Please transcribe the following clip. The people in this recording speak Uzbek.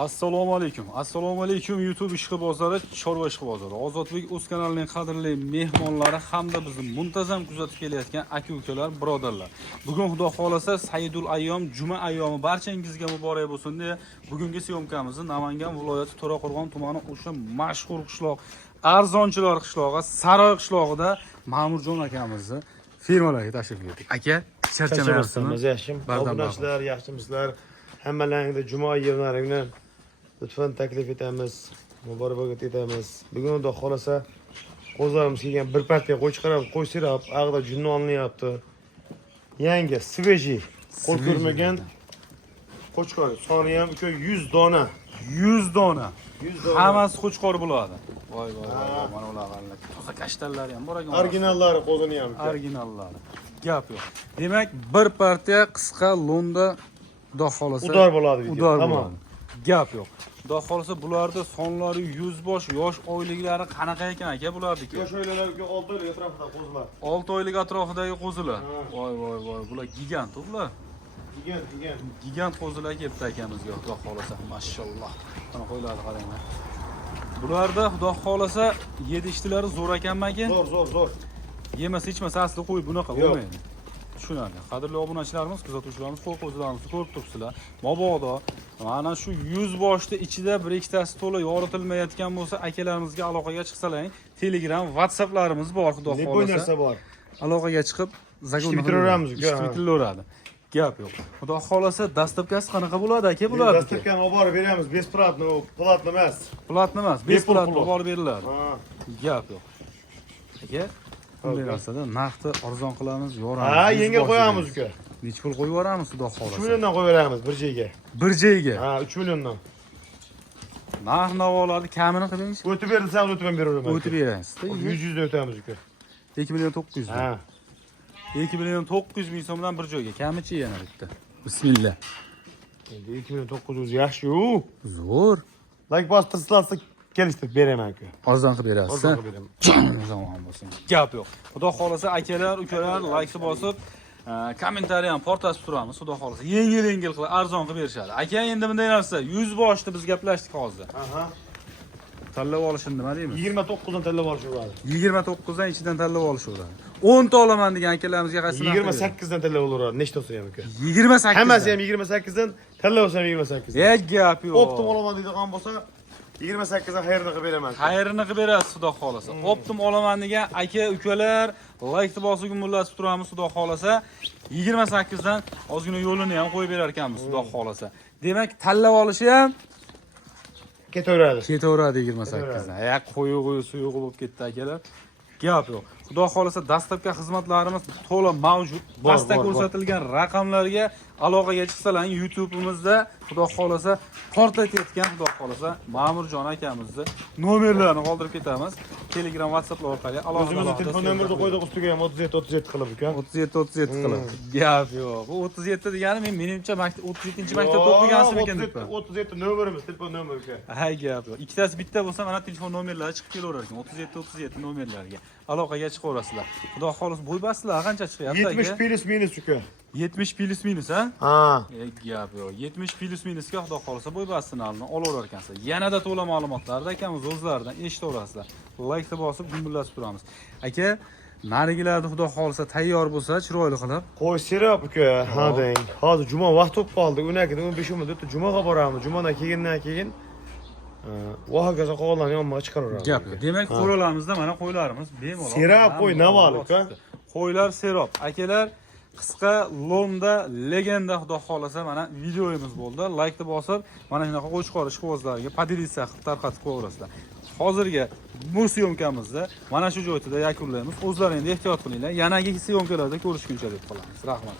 Assalomu alaykum. Assalomu alaykum YouTube ishqi bozori, chorva ishqi bozori. Ozodbek o'z kanalining qadrli mehmonlari hamda bizni muntazam kuzatib kelayotgan aka-ukalar, birodarlar. Bugun Xudo xolasa Saidul ayyom, juma ayyomi barchangizga muborak bo'lsin deya bugungi syomkamizni Namangan viloyati To'raqo'rg'on tumani o'sha mashhur qishloq, arzonchilar qishlog'i, Saroy qishlog'ida Ma'murjon akamizni firmalarga tashrif buyurdik. Aka, charchamayapsizmi? Yaxshim. Obunachilar, yaxshimisizlar? Hammalaringizga juma ayyomlaringni lutfan taklif etamiz. Muborakbod etamiz. Bugun Xudo xolasa qo'zlarimiz kelgan bir partiya qo'y chiqarib, qo'y sirab, ag'da junni olinyapti. Yangi, svejiy, qo'l ko'rmagan qo'chqor. Soni ham 100 dona. 100 dona. 100 dona. Hammasi qo'chqor bo'ladi. Voy, mana ularni toza kashtanlari ham bor ekan. Originallari qo'zini ham. Originallari. Gap yo'q. Demak, bir partiya qisqa lo'nda Xudo xolasa udor bo'ladi video. Tamam. Gap yo'q. Xudo xolasa bularda sonlari 100 bosh, yosh oyliklari qanaqa ekan aka bulardiki? Yosh oyliklarga 6 oylik atrofida qo'zilar. 6 oylik atrofidagi qo'zilar. Voy, bular gigant ular. Gigant qo'zilar kelibdi akamizga Xudo xolasa. Mashalloh. Mana qo'ylarni qaranglar. Bularda Xudo xolasa yedishtilari zo'r ekanmi-ki? Zo'r. Yemasa ichmasa asli qo'y bunaqa bo'lmaydi. Tushunadi. Qadrli obunachilarimiz, kuzatuvchilarimiz, qo'l qo'zilarimizni ko'rib turibsizlar. Mabodo mana shu 100 boshni ichida bir ikkitasi to'la yoritilmayotgan bo'lsa, akalarimizga aloqaga chiqsalar, Telegram, WhatsApplarimiz bor, Xudo xolasa. Lepoy narsa bor. Aloqaga chiqib, zagon bitiraveramiz, bitiraveradi. Gap yo'q. Xudo xolasa dastlabkasi qanaqa bo'ladi aka bular? Dastlabkani olib borib beramiz, besplatno, platno emas. Platno emas, besplatno olib borib beriladi. Gap yo'q. Aka, bunday narsada narxni arzon qilamiz, yoramiz. Ha, yengil qo'yamiz uka. Necha pul qo'yib yuboramiz Xudo xolasa? 3 milliondan qo'yib beramiz bir joyga. Bir joyga. Ha, 3 milliondan. Narx navolarni kamini qiling. O'tib berilsa, o'tib ham beraveraman. O'tib berasiz. 100 dan o'tamiz uka. 2 million 900. Ha. 2 million 900 ming so'mdan bir joyga. Kamichi yana bitta. Bismillah. Endi 2 million 900 yaxshi-ku. Zo'r. Like bostirsa kelishtirib beraman aka. Arzon qilib berasiz. Arzon qilib beraman. Zamon bo'lsin. Gap yo'q. Xudo xolasa akalar, ukalar like bosib, kommentariy ham portlatib turamiz. Xudo xolasa yengil qilib arzon qilib berishadi. Aka endi bunday narsa 100 boshni biz gaplashdik hozir. Aha. Tanlab olishni nima deymiz? 29 dan tanlab olish bo'ladi. 29 dan ichidan tanlab olish bo'ladi. 10 ta olaman degan akalarimizga qaysi narx? 28 dan tanlab olaveradi. Nechta olsa ham aka. 28. Hammasi ham 28 dan, tanlab olsam 28 dan. Gap yo'q. Optim olaman deydigan bo'lsa 28 dan xayrini qilib beraman. Xayrini qilib berasiz Xudo xolasa. Optim olaman degan aka ukalar like bosib gumullatib turamiz Xudo xolasa. 28 dan ozgina yo'lini ham qo'yib berar ekanmiz Xudo xolasa. Demak, tanlab olishi ham ketaveradi. 28 dan. Qo'yi suyuq bo'lib ketdi akalar. Gap yo'q. Xudo xolasa dastlabki xizmatlarimiz to'la mavjud. Pastda ko'rsatilgan raqamlarga aloqaga chiqsalar, YouTube'imizda Xudo xolasa portlatayotgan Xudo xolasa Ma'murjon akamizni nomerlarini qoldirib ketamiz. Telegram, WhatsApp orqali O'zimizning telefon nomerni qo'ydik ustiga ham 37 qilib uka. 37 qilib. Gap yo'q. Bu 37 degani menimcha 37-maktabda o'qigansiz ekan deb. 37 nomerimiz, telefon nomeri uka. Ha, gap yo'q. Ikkitasi bitta bo'lsa, mana telefon nomerlari chiqib kelaverar ekan. 37 nomerlarga aloqaga chiqaverasizlar. Xudo xolos bo'y bassizlar, qancha chiqyapti aka? 70 plus minus uka. 70 plus minus ha? Ha. Gap yo'q. 70 plus minusga Xudo xolasa bo'y bassinalni olaverar ekansizlar. Yanada to'la ma'lumotlarni akamiz o'zlaridan eshitaverasizlar. Like bosib gumullatib turamiz. Aka, narigilarni Xudo xolasa tayyor bo'lsa, chiroyli qilib. Qo'y sirab uka, ha deng. Hozir juma vaqt bo'lib qoldi. 12-15 minutda jumaga boramiz. Jumadan keyin Vohagaza qo'llarni yonmaga chiqaraveramiz. Gap yo'q. Demak, qo'ylarimizda mana qo'ylarimiz bemalol. Serab qo'y navali uka. Qo'ylar serob. Akalar, qisqa lo'nda legenda Xudo xolasa mana videoyimiz bo'ldi. Like bosib, mana shunaqa qo'chqor ishqibozlarga podelitsiya qilib tarqatib qo'yaverasizlar. Hozirgi bu syomkamizni mana shu joyda yakunlaymiz. O'zlaringiz ehtiyot qilinglar. Yanagi syomkalarda ko'rishguncha deb qolamiz. Rahmat.